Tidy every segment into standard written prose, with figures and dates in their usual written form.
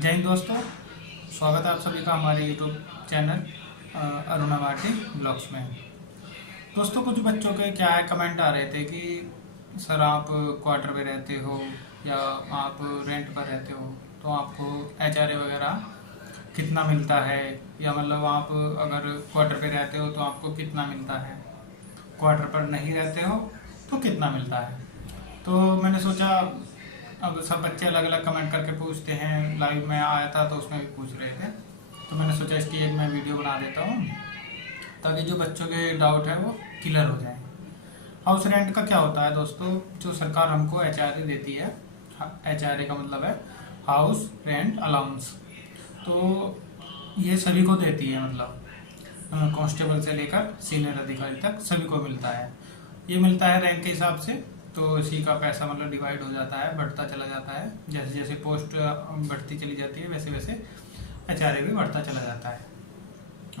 जय हिंद दोस्तों, स्वागत है आप सभी का हमारे YouTube channel Aruna Bhati blogs में। दोस्तों, कुछ बच्चों के क्या है कमेंट आ रहे थे कि सर आप क्वार्टर पे रहते हो या आप रेंट पर रहते हो तो आपको एचआरए वगैरह कितना मिलता है, या मतलब आप अगर क्वार्टर पे रहते हो तो आपको कितना मिलता है, क्वार्टर पर नहीं रहते हो तो कितना मिलता है। तो मैंने सोचा अब सब बच्चे अलग अलग कमेंट करके पूछते हैं, लाइव में आया था तो उसमें भी पूछ रहे थे, तो मैंने सोचा इसकी एक मैं वीडियो बना देता हूँ ताकि जो बच्चों के डाउट है वो क्लियर हो जाए। हाउस रेंट का क्या होता है दोस्तों, जो सरकार हमको एचआरए देती है, एचआरए का मतलब है हाउस रेंट अलाउंस, तो ये सभी को देती है, मतलब कांस्टेबल से लेकर सीनियर अधिकारी तक सभी को मिलता है। ये मिलता है रैंक के हिसाब से, तो इसी का पैसा मतलब डिवाइड हो जाता है, बढ़ता चला जाता है। जैसे जैसे पोस्ट बढ़ती चली जाती है वैसे वैसे एचआरए भी बढ़ता चला जाता है।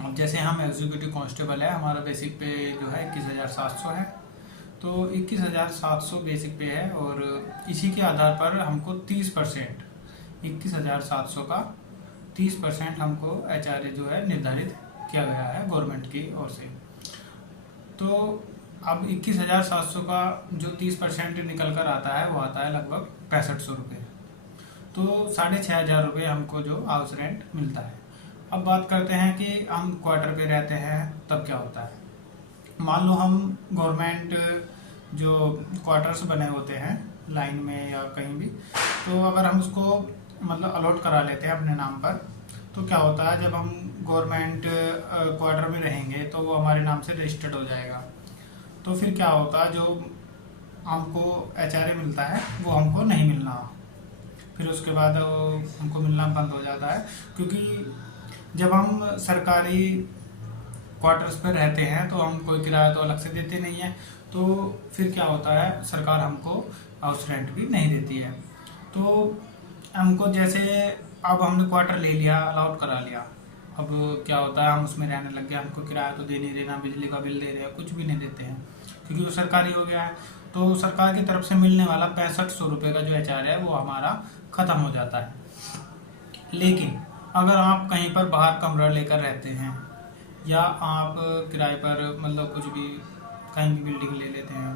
अब जैसे हम एग्जीक्यूटिव कांस्टेबल है, हमारा बेसिक पे जो है 21,700 है, तो 21,700 बेसिक पे है और इसी के आधार पर हमको 30% 21,700 का 30% हमको एचआरए जो है निर्धारित किया गया है गवर्नमेंट की ओर से। तो अब 21,700 का जो 30% निकल कर आता है वो आता है लगभग 6500 रुपये, तो 6,500 रुपये हमको जो हाउस रेंट मिलता है। अब बात करते हैं कि हम क्वार्टर पे रहते हैं तब क्या होता है। मान लो हम गवर्नमेंट जो क्वार्टर्स बने होते हैं लाइन में या कहीं भी, तो अगर हम उसको मतलब अलॉट करा लेते हैं अपने नाम पर, तो क्या होता है जब हम गवर्नमेंट क्वार्टर में रहेंगे तो वो हमारे नाम से रजिस्टर्ड हो जाएगा। तो फिर क्या होता है, जो हमको एचआरए मिलता है वो हमको नहीं मिलना, फिर उसके बाद हमको मिलना बंद हो जाता है, क्योंकि जब हम सरकारी क्वार्टर्स पर रहते हैं तो हम कोई किराया तो अलग से देते नहीं है, तो फिर क्या होता है सरकार हमको हाउस रेंट भी नहीं देती है। तो हमको जैसे अब हमने क्वार्टर ले लिया, अलाउट करा लिया, अब क्या होता है हम उसमें रहने लग गए, हमको किराया तो दे नहीं रहे, ना बिजली का बिल दे रहे हैं, कुछ भी नहीं देते हैं क्योंकि वो सरकारी हो गया है। तो सरकार की तरफ से मिलने वाला 6500 रुपये का जो एचआरए है वो हमारा ख़त्म हो जाता है। लेकिन अगर आप कहीं पर बाहर कमरा लेकर रहते हैं या आप किराए पर मतलब कुछ भी कहीं भी बिल्डिंग ले लेते हैं,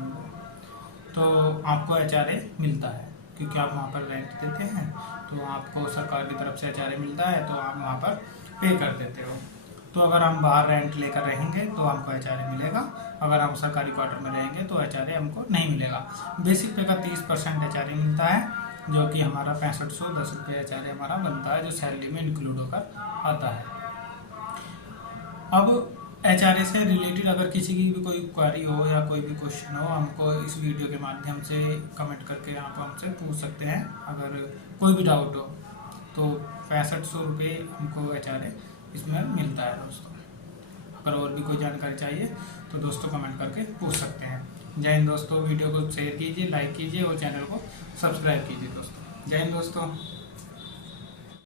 तो आपको एचआरए मिलता है, क्योंकि आप वहाँ पर रेंट देते हैं तो आपको सरकार की तरफ से एचआरए मिलता है, तो आप वहाँ पर पे कर देते हो। तो अगर हम बाहर रेंट लेकर रहेंगे तो हमको एचआरए मिलेगा, अगर हम सरकारी क्वार्टर में रहेंगे तो एचआरए हमको नहीं मिलेगा। बेसिक पे का 30% एचआरए मिलता है, जो कि हमारा 6510 रुपये एचआरए हमारा बनता है, जो सैलरी में इंक्लूड होकर आता है। अब एचआरए से रिलेटेड अगर किसी की भी कोई क्वेरी हो या कोई भी क्वेश्चन हो, हमको इस वीडियो के माध्यम से कमेंट करके आप हमसे पूछ सकते हैं। अगर कोई भी डाउट हो तो 6500 रुपये हमको एचआरए इसमें मिलता है दोस्तों। अगर और भी कोई जानकारी चाहिए तो दोस्तों कमेंट करके पूछ सकते हैं। जय हिंद दोस्तों, वीडियो को शेयर कीजिए, लाइक कीजिए और चैनल को सब्सक्राइब कीजिए दोस्तों। जय हिंद दोस्तों।